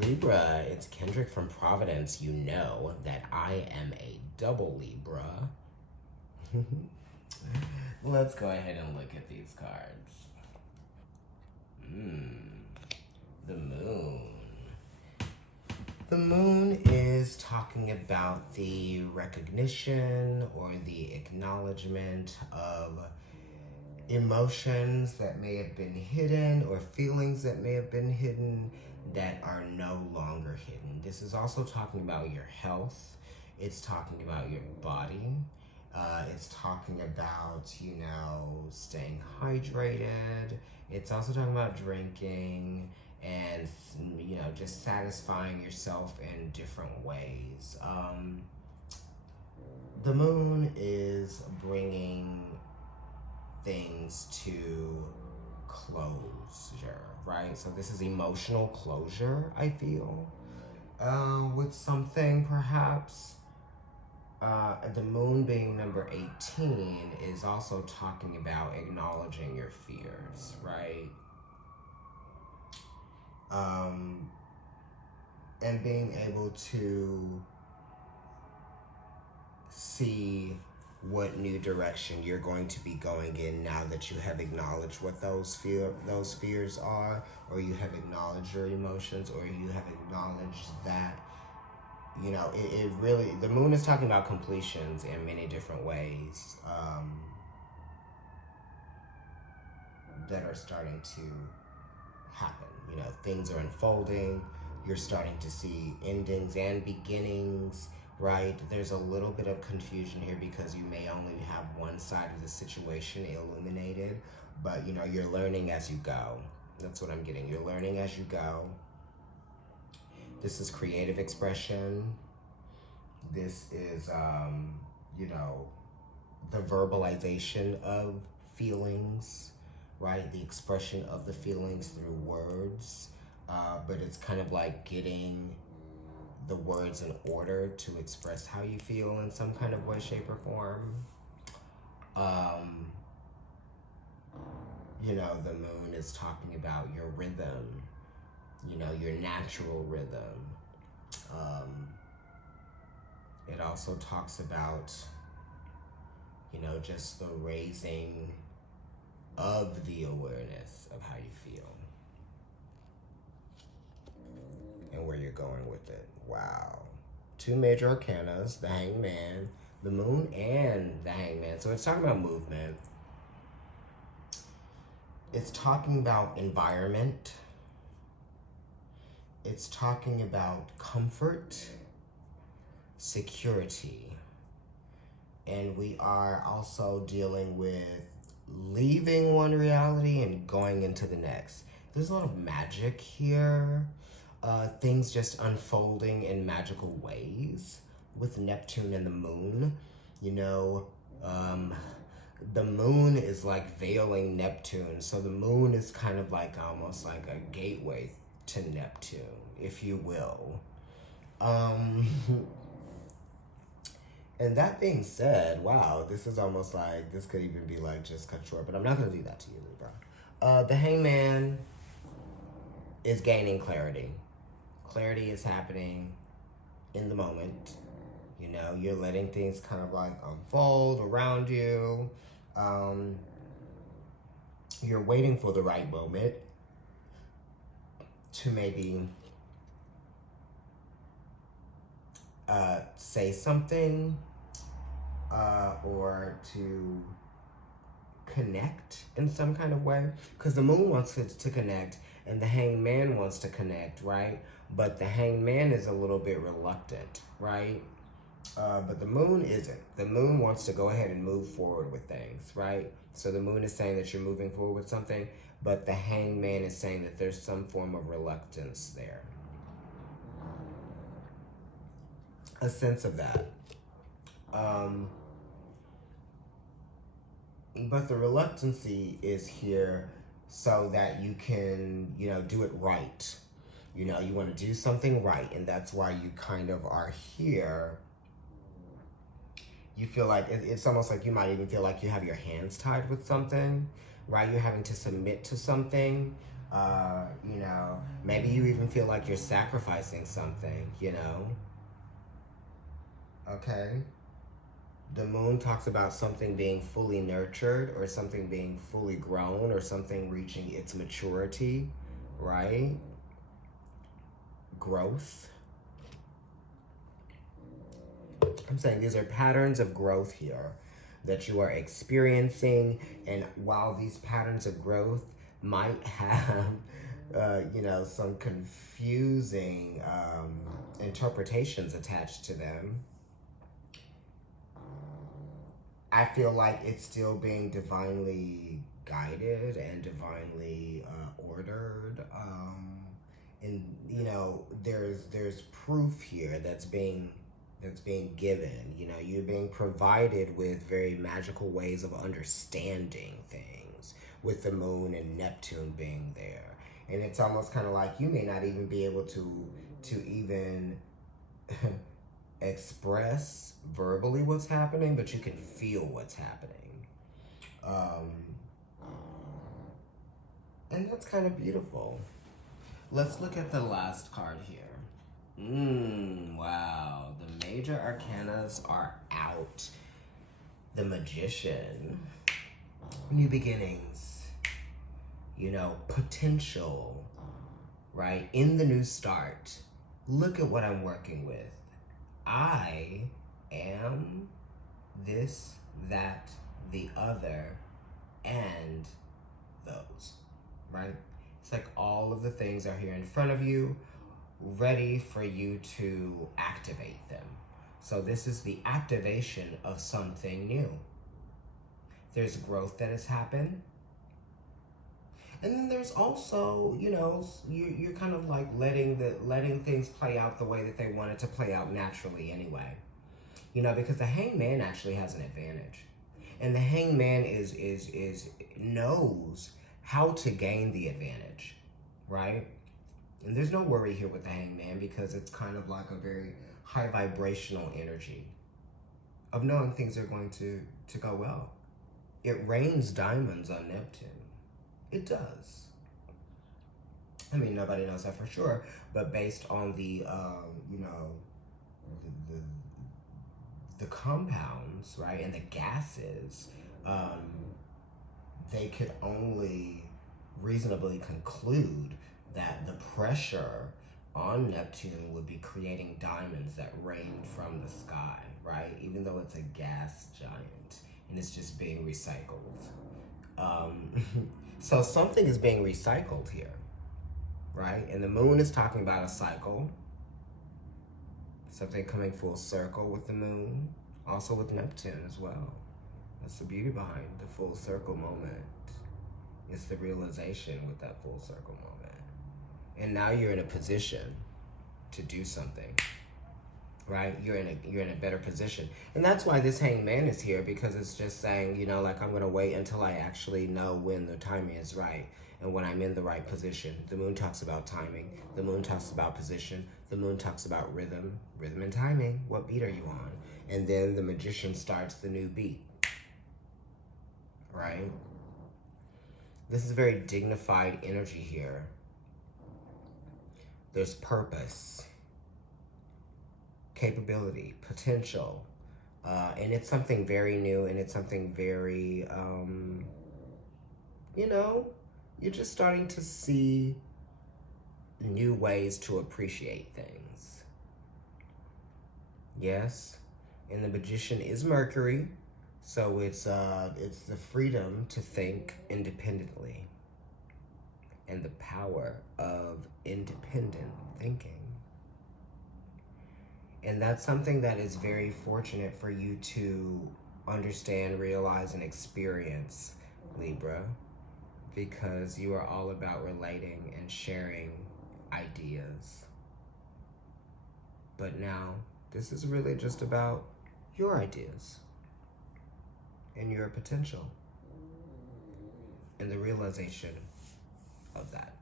Libra, it's Kendrick from Providence. You know that I am a double Libra. Let's go ahead and look at these cards. The moon. The moon is talking about the recognition or the acknowledgement of emotions that may have been hidden or feelings that may have been hidden that are no longer hidden. This is also talking about your health. It's talking about your body. It's talking about, staying hydrated. It's also talking about drinking and, just satisfying yourself in different ways. The moon is bringing things to closure, right? So this is emotional closure, I feel, with something perhaps. The moon being number 18 is also talking about acknowledging your fears, right? And being able to see what new direction you're going to be going in now that you have acknowledged what those fears are, or you have acknowledged your emotions, or you have acknowledged that, it really, the moon is talking about completions in many different ways that are starting to happen. Things are unfolding. You're starting to see endings and beginnings, right? There's a little bit of confusion here because you may only have one side of the situation illuminated, but you're learning as you go. That's what I'm getting. You're learning as you go. This is creative expression. This is, the verbalization of feelings, right? The expression of the feelings through words. But it's kind of like getting the words in order to express how you feel in some kind of way, shape, or form. The moon is talking about your rhythm, your natural rhythm. It also talks about, just the raising of the awareness of how you feel and where you're going with it. Wow. Two major arcanas, the Hangman, the moon, and the Hangman. So it's talking about movement. It's talking about environment. It's talking about comfort, security. And we are also dealing with leaving one reality and going into the next. There's a lot of magic here. Things just unfolding in magical ways with Neptune and the moon. The moon is like veiling Neptune. So the moon is kind of like almost like a gateway to Neptune, if you will. And that being said, wow, this is almost like, this could even be like just cut short, but I'm not going to do that to you, Libra. The Hangman is gaining clarity. Clarity is happening in the moment. You're letting things kind of like unfold around you. You're waiting for the right moment to maybe say something or to connect in some kind of way. Because the moon wants to connect and the Hangman wants to connect, right? But the Hangman is a little bit reluctant, right? But the moon isn't. The moon wants to go ahead and move forward with things, right? So the moon is saying that you're moving forward with something, but the Hangman is saying that there's some form of reluctance there. A sense of that. But the reluctancy is here so that you can, do it right. You want to do something right, and that's why you kind of are here. You feel like, it's almost like you might even feel like you have your hands tied with something, right? You're having to submit to something, You know, maybe you even feel like you're sacrificing something, you know? Okay? The moon talks about something being fully nurtured or something being fully grown or something reaching its maturity, right? Growth. I'm saying these are patterns of growth here that you are experiencing, and while these patterns of growth might have, you know, some confusing interpretations attached to them, I feel like it's still being divinely guided and divinely ordered. And you know, there's proof here that's being given. You know, you're being provided with very magical ways of understanding things, with the moon and Neptune being there. And it's almost kind of like you may not even be able to even express verbally what's happening, but you can feel what's happening. And that's kind of beautiful. Let's look at the last card here. Wow. The major arcanas are out. The Magician. New beginnings. You know, potential. Right? In the new start. Look at what I'm working with. I am this, that, the other, and those. Right? It's like all of the things are here in front of you, ready for you to activate them. So this is the activation of something new. There's growth that has happened. And then there's also, you know, you're kind of like letting things play out the way that they want it to play out naturally anyway. You know, because the hangman actually has an advantage. And the hangman knows how to gain the advantage, right? And there's no worry here with the hangman because it's kind of like a very high vibrational energy of knowing things are going to go well. It rains diamonds on Neptune. It does. I mean, nobody knows that for sure, but based on the, you know, the compounds, right, and the gases, they could only reasonably conclude that the pressure on Neptune would be creating diamonds that rained from the sky, right? Even though it's a gas giant and it's just being recycled. So something is being recycled here, right? And the moon is talking about a cycle. Something coming full circle with the moon, also with Neptune as well. That's the beauty behind the full circle moment. It's the realization with that full circle moment. And now you're in a position to do something, right? You're in a better position. And that's why this hangman is here, because it's just saying, you know, like, I'm going to wait until I actually know when the timing is right and when I'm in the right position. The moon talks about timing. The moon talks about position. The moon talks about rhythm and timing. What beat are you on? And then the magician starts the new beat, right? This is a very dignified energy here. There's purpose, capability, potential, and it's something very new, and it's something very, you know, you're just starting to see new ways to appreciate things. Yes, and the magician is Mercury, so it's the freedom to think independently and the power of independent thinking. And that's something that is very fortunate for you to understand, realize, and experience, Libra, because you are all about relating and sharing ideas. But now, this is really just about your ideas and your potential and the realization of that.